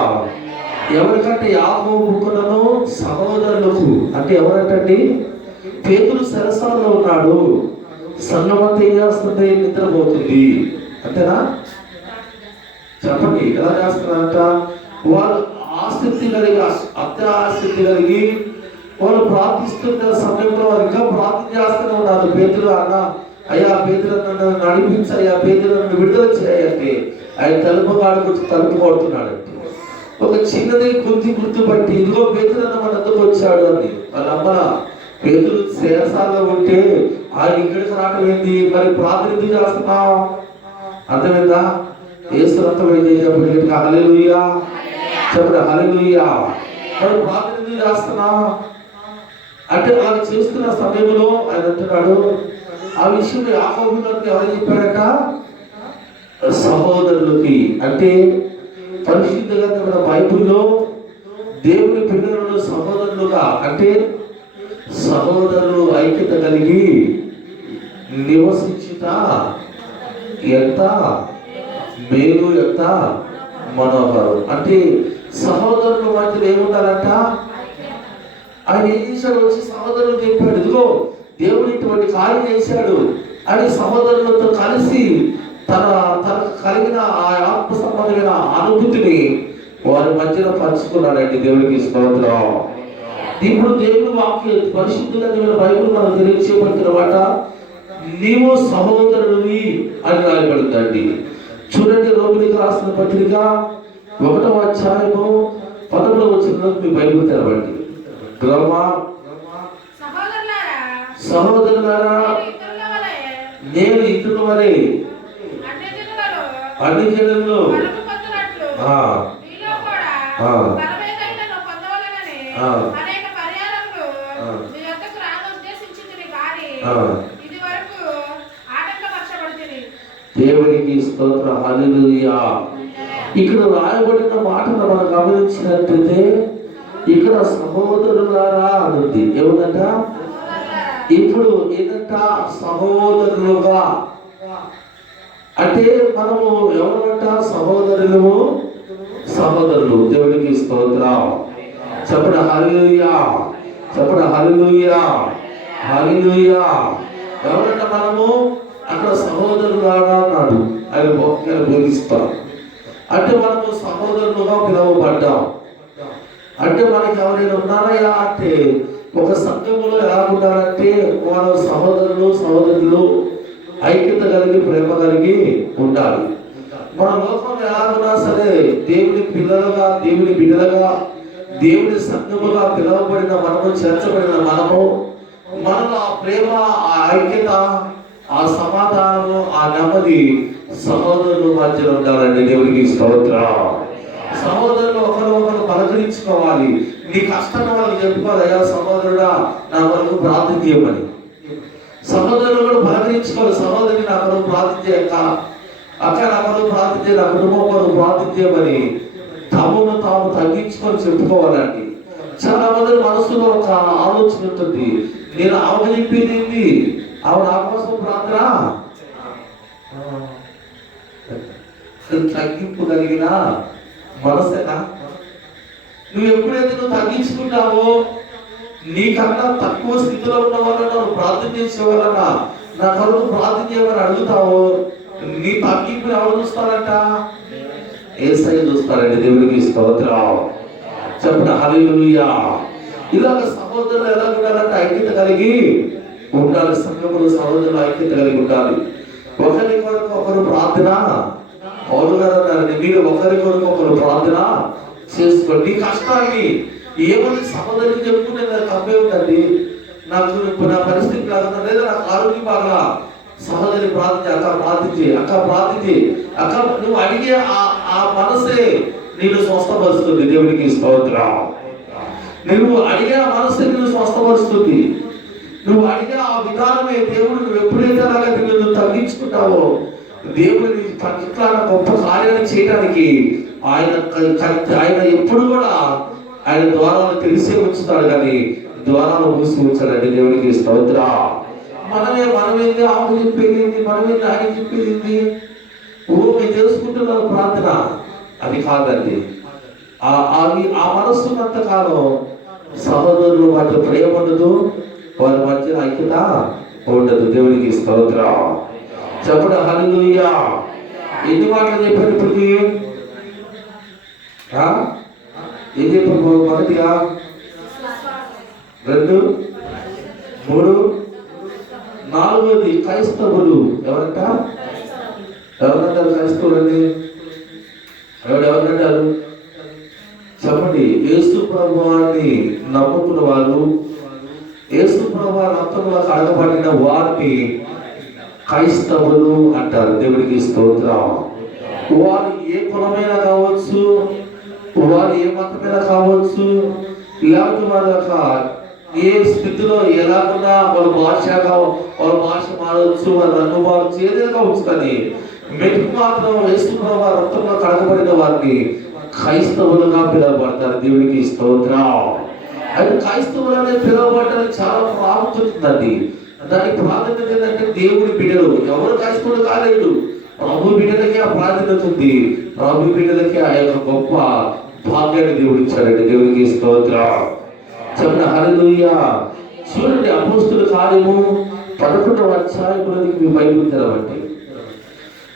ఎవరికంటే యాకోబుకును సహోదరులకు, అంటే ఎవరంటండి? పేతురు సరసాలలో ఉన్నాడు, సంఘమంతా ఏం చేస్తుంది? నిద్రపోతుంది. అంతేనా? చెప్పండి ఎలా చేస్తున్నారంట? వాళ్ళు ఆసక్తి కలిగి, అత్య ఆసక్తి కలిగి వాళ్ళు ప్రార్థిస్తున్న సమయంలో వారు ఇంకా ప్రార్థన చేస్తూనే ఉన్నారు. పేతురు అన్న, అయ్యా పేతురు నన్ను నడిపించి, అయ్యా పేతురు నన్ను విడుదల చేయంటే ఆయన తలుపు కాడుకొచ్చి తలుపు కొడుతున్నాడంటే ఒక చిన్నది గుర్తుపట్టి, ఇదిగో పేతురు అన్న మన ఎందుకు వచ్చాడు అని. వాళ్ళ అమ్మ పేతురు శేషాల్లో ఉంటే ఆయన ఇక్కడికి రావడం ఏంటి, మరి ప్రార్థన ఎందుకు చేస్తున్నావు? అర్థమైందా? యేసు రక్తం ఏం చేసేప్పటికీ హల్లెలూయా. చెప్పండి హల్లెలూయా. మరి ప్రార్థన ఎందుకు చేస్తున్నావు అంటే అలా చేస్తున్న సమయంలో ఆయన అంటున్నాడు, ఆ విషయం యాకోబుకి ఎవరు చెప్పారట? సహోదరులకి. అంటే పరిశుద్ధ గ్రంథమైన బైబిల్లో దేవుని పిల్లలను సహోదరులుగా, అంటే సహోదరులు ఐక్యత కలిగి నివసించుట ఎంత మేలు, ఎంత మనోహరం. అంటే సహోదరుల మధ్యలో ఏముండాలంట? ఆయన ఏం చేశాడు? వచ్చి సహోదరులు చెప్పాడు, ఇదిగో దేవుడు ఇటువంటి కార్యం చేశాడు అని సహోదరులతో కలిసి తనకు కలిగిన ఆ ఆత్మ సంబంధమైన అనుభూతిని వారి మధ్యలో పంచుకున్నాడండి. దేవుడికి స్తోత్రం. ఇప్పుడు దేవుడు వాక్య పరిశుద్ధమైన బైబిల్ మనకు తెలియచేయబడుతున్న మాట, నీవు సహోదరుడివి అని రాయబడుతుంది. చూడండి, రోమిలికి రాసిన పత్రిక 1వ అధ్యాయము 11వ వచనంలో మీ బైబిల్ తెరవండి. సహోదరులారా, నేను ఇతరుల వలె అన్ని జనుల్లో దేవునికి స్తోత్రం. హల్లెలూయా. ఇక్కడ రాయబడిన మాటను మనం గమనించినట్లయితే ఇక్కడ సహోదరులారా అనుంది. ఏముందంట? ఇప్పుడు ఏంటంట? సహోదరులుగా. అంటే మనము ఎవరంట? సహోదరులు, సహోదరులు. దేవునికి స్తోత్రం. చెప్పండి హల్లెలూయా. చెప్పండి హల్లెలూయా. హల్లెలూయా. ఎవరంట మనము? అక్కడ సహోదరులారా అన్నాడు. ఆయన బోధిస్తాం. అంటే మనము సహోదరులుగా పిలువబడ్డాం. అంటే మనకి ఎవరైనా ఉన్నారయ్యా అంటే ఒక సంఘంలో ఎలా ఉండాలంటే మన సహోదరులు సహోదరులు ఐక్యత కలిగి ప్రేమ కలిగి ఉండాలి. మన లోకంలో ఎలా ఉన్నా సరే దేవుని పిల్లలుగా, దేవుని బిడ్డలుగా, దేవుని సంఘముగా పిలువబడిన మనము, చేర్చబడిన మనము, మనలో ఆ ప్రేమ, ఆ ఐక్యత, ఆ సమాధానము, ఆ నెమ్మది సహోదరుల మధ్యలో ఉండాలండి. దేవునికి స్తోత్రం. సహోదరులు ఒకరు పలకరించుకోవాలి. నీ కష్టాన్ని వాళ్ళకి చెప్పుకోవాలి, అయ్యా సహోదరుడా నా కొరకు ప్రార్థన చేయమని. సహోదరులు కూడా పలకరించుకోవాలి, సహోదరి నా కొరకు ప్రార్థన చేయక, అక్క నా కొరకు ప్రార్థన చేయ, నా కుటుంబం కొరకు ప్రార్థన చేయమని తమను తాము తగ్గించుకొని చెప్పుకోవాలండి. చాలా మంది మనసులో ఒక ఆలోచన ఉంటుంది, నేను ఆమె చెప్పింది ఏంటి, ఆవిడ నా కోసం ప్రార్థన. తగ్గింపు కలిగిన మనసేనా? నువ్వు ఎప్పుడైతే నువ్వు తగ్గించుకుంటావో, నీకన్నా తక్కువ స్థితిలో ఉన్న వాళ్ళను ప్రార్థన చేసే వాళ్ళన్నా నా కొరకు ప్రార్థన చేయమని అడుగుతావో, నీ తగ్గింపుని ఎవరు చూస్తారంట? యేసయ్య చూస్తారండి. దేవునికి స్తోత్రం. చెప్పండి హల్లెలూయా. ఇలాగ సహోదరులు ఎలా ఉండాలంటే ఐక్యత కలిగి ఉండాలి. సంఘములు సహోదరులు ఐక్యత కలిగి ఉండాలి. ఒకరి కొరకు ఒకరు ప్రార్థన. పౌలు గారు అన్నారండి, మీరు ఒకరి కొరకు ఒకరు ప్రార్థన చేసుకోండి. నీ కష్టాన్ని ఏమని సహోదరికి చెప్పుకుంటే నాకు తప్పే ఉందండి, నాకు నా పరిస్థితి లాగా లేదా నాకు ఆరోగ్యం బాగా, సహోదరి ప్రార్థన, అక్క ప్రార్థించి, అక్క ప్రార్థించి, అక్క నువ్వు అడిగే ఆ మనసే నేను స్వస్థపరుస్తుంది. దేవునికి స్తోత్రం. నువ్వు అడిగే ఆ మనసే నేను స్వస్థపరుస్తుంది. నువ్వు అడిగే ఆ విధానమే దేవుడు. నువ్వు ఎప్పుడైతే అలాగే నువ్వు తగ్గించుకుంటావో దేవుడిని పట్ల గొప్ప కార్యాలు చేయడానికి ఆయన ఎప్పుడు కూడా ఆయన ద్వారాలు తెలిసే ఉంచుతాడు, కానీ ద్వారాలు మూసి ఉంచాడండి. దేవునికి స్తోత్రం. మనమేంది ఆమె చెప్పేది, మనమేంది ఆయన చెప్పేది, మేము చేసుకుంటున్నాం ప్రార్థన. అది కాదండి. ఆ మనస్సున్నంత కాలం సహోదరులు మధ్య ప్రేమ ఉండదు, వారి మధ్య ఐక్యత ఉండదు. దేవునికి స్తోత్రం. చెప్పండి హల్లెలూయా. ఎన్ని మాటలు చెప్పారు ఇప్పటికి? ఏం చెప్పారు? మొదటిగా 2, 3, 4 క్రైస్తవులు. ఎవరంటారు క్రైస్తవులని? ఎవరంటారు చెప్పండి? యేసు ప్రభువాన్ని నమ్ముకున్న వాళ్ళు, యేసు ప్రభువు రక్తంలో కడగబడిన వారిని క్రైస్తవులు అంటారు. దేవుడికి స్తోత్రం. వారు ఏ కులమైనా కావచ్చు, వారు ఏ మతమైనా కావచ్చు, లేకపోతే వారి యొక్క ఏ స్థితిలో ఎలాగున్నా వాళ్ళ భాష మారవచ్చు, వాళ్ళ రంగు మారవచ్చు, ఏదైనా కావచ్చు. కానీ మెట్టుకు మాత్రం యేసు ప్రభువు రక్తంలో కడగబడిన వారిని క్రైస్తవులుగా పిలువబడతారు. దేవుడికి స్తోత్రం. అయితే క్రైస్తవులు అనేది పిలువబడడానికి చాలా ప్రాముఖ్యత ఉందండి. దానికి ప్రాధాన్యత ఏంటంటే దేవుడి బిడ్డలు. ఎవరు క్రైస్తవులు కాలేదు, ప్రభు బిడ్డలకి ఆ ప్రాధాన్యత ఉంది. ప్రభు బిడ్డలకి ఆ యొక్క గొప్ప భాగ్యాన్ని దేవుడు ఇచ్చాడండి. దేవుడికి స్తోత్రం. చెప్పండి హల్లెలూయా. చూడండి, అపోస్తుల కార్యము 11వ అధ్యాయంలోనికి మీ బైబిల్ తెరవండి.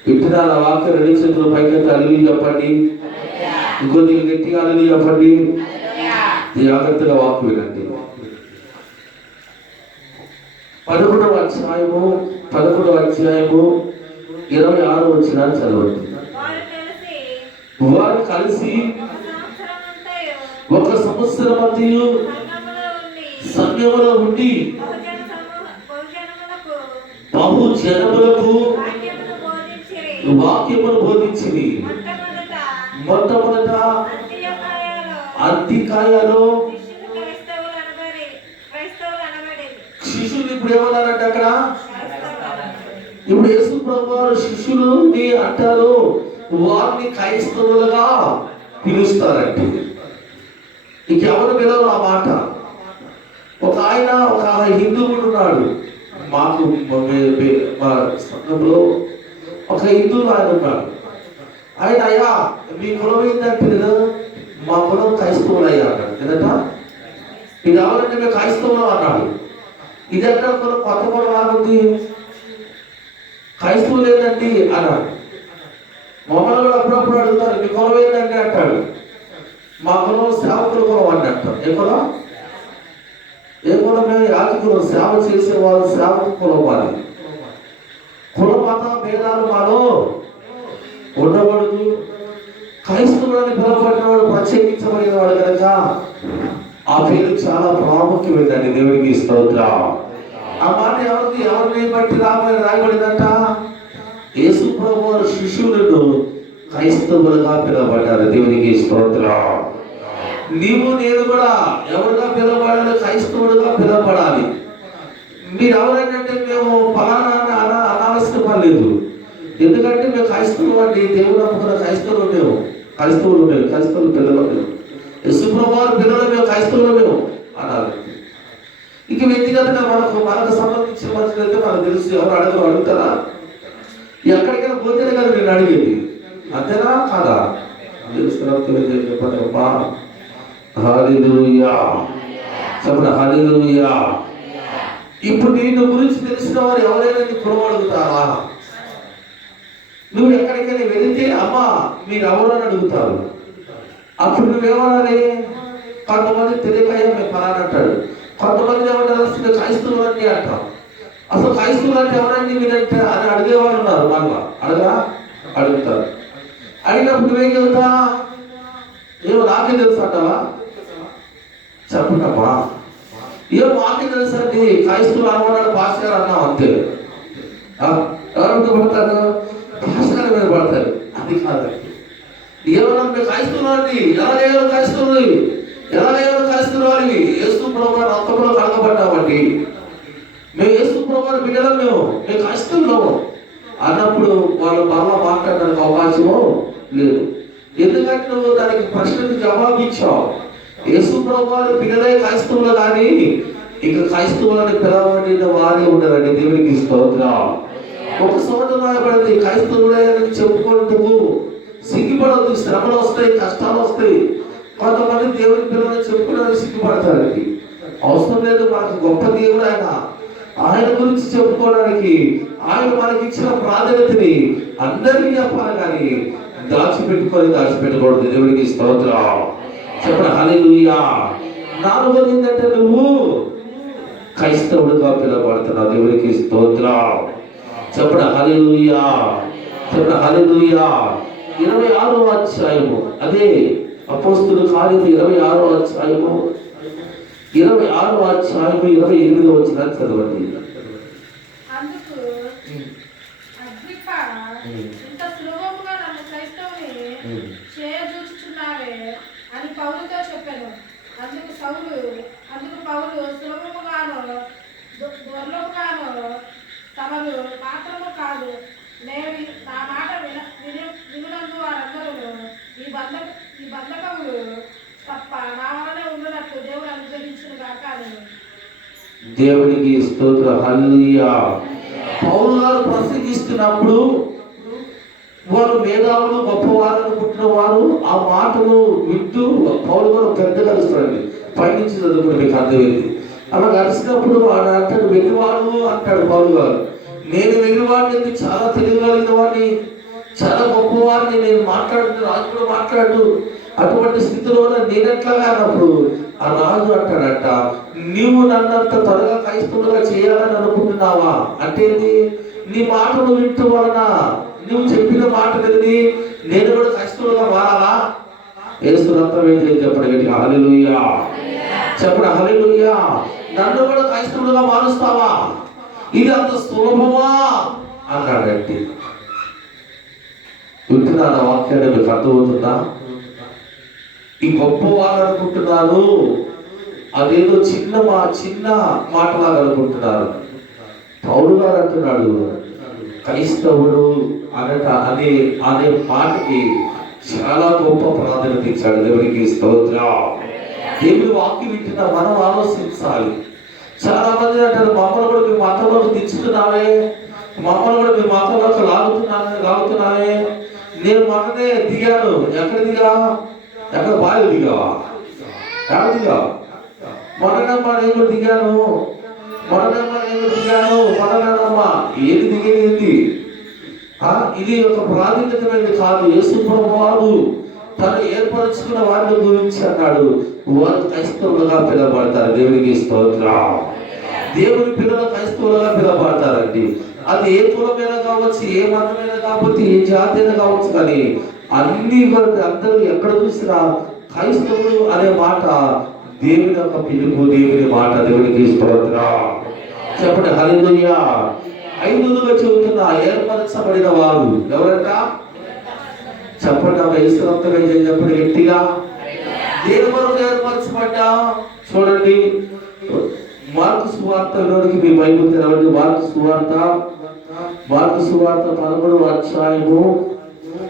వింటున్నార వాక్యం? 2 చేతులు పైకెత్తి హల్లెలూయా చెప్పండి. ఇంకొద్ది గట్టిగా హల్లెలూయా చెప్పండి. జాగ్రత్తగా వాక్యం వినండి. 11వ అధ్యాయము 26వ వచనాన్ని చదవండి. వారు కలిసి 1 సంవత్సరం అంతయు సంఘములో ఉండి బహు జనములకు వాక్యమును బోధించిరి. మొట్టమొదట అంతికాయలో శిష్యులు ఇప్పుడు ఏమన్నారంటే అక్కడ, ఇప్పుడు యేసు ప్రభువారు శిష్యులని అంటారు, వారిని క్రైస్తవులుగా పిలుస్తారంటే. ఇంకెవరు పిలవరు ఆ మాట. ఒక హిందువుడు ఉన్నాడు. మాకు మా సంఘంలో ఒక హిందువులు ఆయన ఉన్నాడు. ఆయన అయ్యా మీ కులం ఏంటంటే కదా, మా కులం క్రైస్తవులు అయ్యా అన్నాడు. ఏంటంట? ఇది ఎవరంటే మేము క్రైస్తవులు అన్నాడు. ఇది ఎక్కడ కులం? కొత్త కులం లాగుంది, క్రైస్తవులు ఏంటండి అన్నాడు. మమ్మల్ని కూడా అప్పుడప్పుడు అడుగుతారు, మీ కులం ఏంటంటే అంటాడు. మా కులం సేవకుల కులం అని అంటాం. ఏ కులం? మేము యాజకులు, సేవ చేసేవాళ్ళు సేవకు కులం. వారి కుల మత భేదాలు మాలో ఉండకూడదు. క్రైస్తవులని పిలువబడిన వాడు ప్రత్యేకించబడిన వాడు కనుక ఆ పేరు చాలా ప్రాముఖ్యమైందండి. దేవుడికి స్తోత్రం. ఆ మాట ఎవరిని బట్టి రాయబడిందంట? యేసు ప్రభువు శిష్యులను క్రైస్తవులుగా పిలువబడ్డారు. దేవునికి స్తోత్రం. నీవు నేను కూడా ఎవరుగా పిలువబడాలి? క్రైస్తవుడుగా పిలువబడాలి. మీరు ఎవరంటే మేము ఫలానా అనాల్సిన పని లేదు. ఎందుకంటే మేము క్రైస్తవులు అండి. దేవుడు నమ్ముకున్న క్రైస్తవులు మేము, క్రైస్తవులు పిల్లలు మేము, యేసు ప్రభువు పిల్లలు మేము, క్రైస్తవులు మేము అనాలి. ఇక వ్యక్తిగతంగా మనకు సంబంధించిన మనుషులైతే మనకు తెలుసు. ఎవరు అడుగుతారా? ఎక్కడికైనా పోతేనే కదా నేను అడిగేది. అంతేనా కాదా? చెప్పండి. హల్లెలూయా చెప్పండి. హల్లెలూయా. ఇప్పుడు నిన్ను గురించి తెలిసిన వారు ఎవరైనా నీ కులం అడుగుతారా? నువ్వు ఎక్కడికైనా వెళితే అమ్మా మీరు ఎవరని అడుగుతారు. అప్పుడు నువ్వేమనాలి? కొంతమంది తెలియకయ్యా మేము ఫలానా అంటాడు. కొంతమంది ఏమంటారు? అసలు క్రైస్తవులు అంటే అంటాం. అసలు క్రైస్తవులు అంటే ఎవరండి మీరంటే అని అడిగేవాళ్ళు ఉన్నారు. మళ్ళా అడుగుతారు. అడిగినప్పుడు నువ్వేం చెబుతా? ఏమో నాకే తెలుసు అంటావా? చెప్పండమ్మా. ఏమో మాకే తెలుసు అండి, క్రైస్తవులు అనమన్నాడు భాస్కర్ గారు అన్నాం అంతే. ఎవరు పడతారు? భాస్కర్ మీద పడతారు. అది కాదండి. ఏమన్నా మేము క్రైస్తవులు అండి. ఎలాగయ్యారు క్రైస్తవులు? వారివి యేసు ప్రభువు రక్తంలో కడగబడ్డామండి. మేము యేసు ప్రభువు బిడ్డలం, మేము క్రైస్తవులు అన్నప్పుడు వాళ్ళు బాగా మాట్లాడడానికి అవకాశము లేదు. ఎందుకంటే నువ్వు దానికి ప్రశ్నకు జవాబు ఇచ్చావు. యేసు ప్రభువు బిడ్డలే క్రైస్తవులు కానీ ఇక క్రైస్తవులని పిలవబడిన వారే ఉండరండి. దేవునికి స్తోత్రం. ఒక సంవత్సరం రాయబడింది, క్రైస్తవులని చెప్పుకుంటూ సిగ్గుపడద్దు. శ్రమలు వస్తాయి, కష్టాలు వస్తాయి. కొంతమంది దేవుని పిల్లలని చెప్పుకోవడానికి సిగ్గుపడతారండి. అవసరం లేదు. మనకు గొప్ప దేవుడు ఆయన. ఆయన గురించి చెప్పుకోవడానికి ఆయన మనకి ఇచ్చిన ప్రాధాన్యతని అందరికీ చెప్పాలి, కానీ దాచిపెట్టకూడదు. దేవునికి స్తోత్రం. చెప్పండి హల్లెలూయా. నాలుగోది ఏంటంటే నువ్వు క్రైస్తవుడుగా పిలవబడుతున్నావు. దేవునికి స్తోత్రం. చెప్పండి హల్లెలూయా. చెప్పండి హల్లెలూయా. 26వ అధ్యాయము, అదే అపోస్తలుల కార్యము 26వ అధ్యాయము 28వ వచనాన్ని చదవండి. అందుకు అగ్రిప్ప, ఇంత సులభముగా నన్ను క్రైస్తవుని చేయజూచుచున్నావే అని పౌలుతో చెప్పాను. అందుకు పౌలు సులభముగాను దుర్లభముగాను తమరు మాత్రము కాదు, నేను నా మాట వినునందు వారందరూ ఈ బంధకములు తప్ప నా వలనే ఉన్నట్లు దేవుడు అనుగ్రహించిన గాక అని. దేవునికి స్తోత్రం. హల్లెలూయా. పౌలు గారు ప్రసంగిస్తున్నప్పుడు వారు మేధావులు, గొప్పవారు అనుకుంటున్న వారు ఆ మాటలు వింటూ పౌలు గారు పెద్దగా అరుస్తాడండి. పైనుంచి చదువుకుని మీకు అర్థమైంది. అలా అరిసినప్పుడు వాడు అంటాడు వెలివాడు అంటాడు పౌలు గారు. నేను వెలివాడిని, చాలా తెలియగలిగిన వాడిని, చాలా గొప్పవాడిని, నేను మాట్లాడుతున్న రాజు కూడా మాట్లాడు. అటువంటి స్థితిలో నేనెట్లాగా అన్నప్పుడు ఆ రాజు అంటాడట, నీవు నన్నంత త్వరగా క్రైస్తవులుగా చేయాలని అనుకుంటున్నావా? అంటే నీ మాటలు వింటూ వలన, నువ్వు చెప్పిన మాట విని నేను కూడా క్రైస్తవులుగా మారాలా? యేసు రక్తం ఏంటి చెప్పండి గట్టిగా హల్లెలూయా. చెప్పండి హల్లెలూయా. నన్ను కూడా క్రైస్తవులుగా మారుస్తావా? ఇది అంత సులభమా అన్నాడంటే వింటున్నాను. వాక్యాన్ని మీకు అర్థమవుతుందా? ఈ గొప్ప వాళ్ళు అనుకుంటున్నారు, అదేదో చిన్న మాటలాగా అనుకుంటున్నారు. పౌలు గారు అంటున్నాడు క్రైస్తవుడు అనే మాటకి చాలా గొప్ప ప్రాధాన్యత ఇచ్చాడు. దేవునికి స్తోత్రం. దేవుని వాక్యం వింటున్న మనం ఆలోచించాలి. చాలా మంది అంటారు మమ్మల్ని కూడా మీ మతంలోకి తెచ్చుతున్నావే, మమ్మల్ని కూడా మీ మతంలోకి లాగుతున్నావే. నేను మొన్ననే దిగాను. ఎక్కడ బాగా దిగావా? ఎక్కడ దిగావా? మొన్ననమ్మ నేను దిగాను. మొన్ననమ్మ ఏది దిగేది? ఇది ఒక ప్రాధాన్యతమైనది కాదు. యేసు ప్రభువు తను ఏర్పరచుకున్న వారిని గురించి అన్నాడు, వారు క్రైస్తవులుగా పిలవబడతారు. దేవునికి స్తోత్రం. దేవుని పిల్లలు క్రైస్తవులుగా పిలవబడతారండి. అది ఏ కులమైనా కావచ్చు, ఏ మతమైనా కావచ్చు, ఏ జాతి అయినా కావచ్చు, కానీ అన్ని అందరూ ఎక్కడ చూసినా క్రైస్తవులు అనే మాట దేవుని యొక్క పిలుపు, దేవుని మాట. దేవునికి స్తోత్రం. చెప్పండి హల్లెలూయా. 5గా చెబుతున్నా ఏర్పరచబడిన వారు ఎవరంట? చెప్పండి అమ్మ. యేసు రక్తం చెప్పండి గట్టిగా. దేని వరకు ఏర్పరచబడ్డా? చూడండి మార్కు సువార్తలోనికి మీ బైబిల్ తెరవండి. మార్కు సువార్త 13వ అధ్యాయము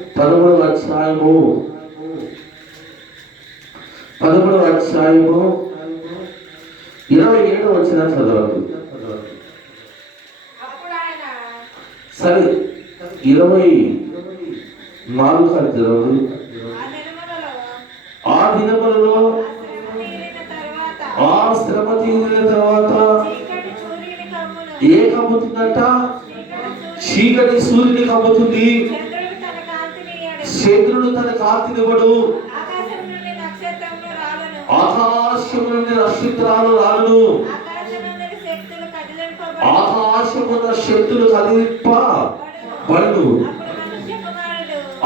27వ వచనం చదవండి. సరే 24 చదవండి. ఆ దినములలో ఆ శ్రమ తీరిన తర్వాత ఏ కమ్ముతుందంట? చీకటి సూర్యుని కమ్ముతుంది, చంద్రుడు తన కాంతినివ్వడు, ఆకాశం నుండి నక్షత్రాలు రాలును, ఆకాశమున్న శక్తులు కదిలింపబడును.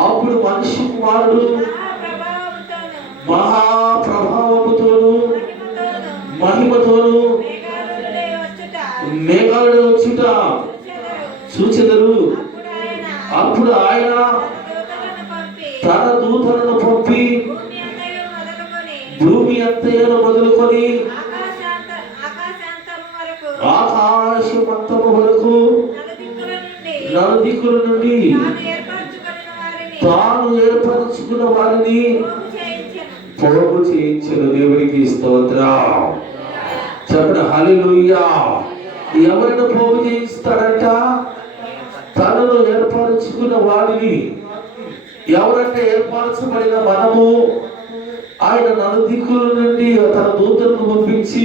అప్పుడు మనిషి కుమారుడు మహాప్రభావముతోను మహిమతోను మేఘాలు వచ్చుట చూచెదరు. అప్పుడు ఆయన తన దూతలను పంపి భూమి అంతయు మొదలుకొని ఆకాశమంతము వరకు నలుదిక్కుల నుండి తాను ఏర్పరచుకున్న వారిని పోగు చేయించను. దేవునికి స్తోత్రం. చెప్పండి హల్లెలూయా. ఎవరిని పోగు చేయిస్తాడంట? తనను ఏర్పరచుకున్న వాడిని. ఎవరంటే ఏర్పరచబడిన మనము. ఆయన నలుదిక్కుల నుండి తన దూతలను పంపించి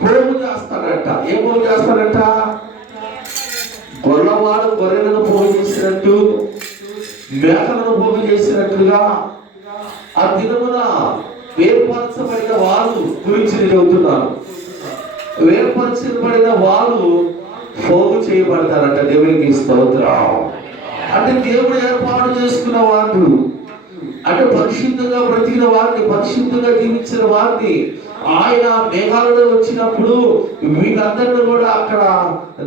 పోగు చేస్తాడంట. ఏం పోగు చేస్తాడంట? గొల్లవాడు గొర్రెలను పోగు చేసినట్టు, మేకలను పోగు చేసినట్లుగా ఆ దినమున వేర్పరచబడిన వారు గురించి నేను చెబుతున్నాను. వేర్పరచబడిన వారు పోగు చేయబడతారంట. దేవునికి స్తోత్రం. అంటే దేవుడు ఏర్పాటు చేసుకున్న వారు, అంటే పరిశుద్ధంగా బ్రతికిన వారిని, పరిశుద్ధంగా జీవించిన వారిని ఆయన మేఘాలలో వచ్చినప్పుడు వీళ్ళందరినీ కూడా అక్కడ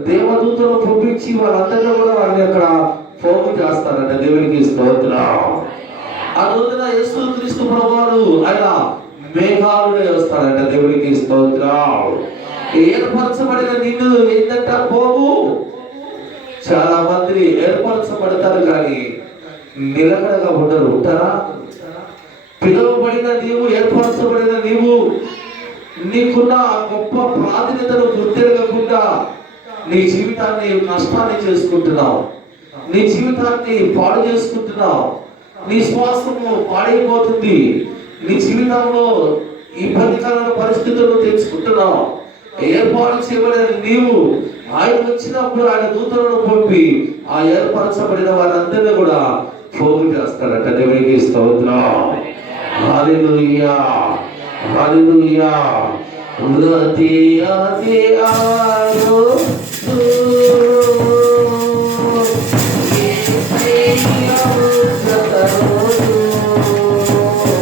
దేవదూతలు పంపించి వాళ్ళందరినీ కూడా వారిని అక్కడ పోగు చేస్తారంట. దేవునికి స్తోత్రం. ఆ రోజున యేసుక్రీస్తు ప్రభువారు ఆయన మేఘాలుడే వస్తాడంట. దేవునికి స్తోత్రం. ఏర్పరచబడిన నిన్ను ఏంటంట? పోవు. చాలా మంది ఏర్పరచబడతారు కానీ నిలకడగా ఉండరు. ఉంటారా? పిలువబడిన నీవు, ఏర్పరచబడిన నీవు నీకున్న గొప్ప ప్రాధాన్యతను గుర్తిరగకుండా నీ జీవితాన్ని నష్టాన్ని చేసుకుంటున్నావు, నీ జీవితాన్ని పాడు చేసుకుంటున్నావు, నీ శ్వాసము పాడైపోతుంది, నీ జీవితంలో ఇబ్బందికరమైన పరిస్థితులను తెచ్చుకుంటున్నావు. ఏర్పాటు చేయబడిన నీవు ఆయన వచ్చినప్పుడు ఆయన దూతలను పంపి ఆ ఏర్పరచబడిన వారందరినీ కూడా పోగు చేస్తాడట. దేవునికి స్తోత్రం. హల్లెలూయా, హల్లెలూయా.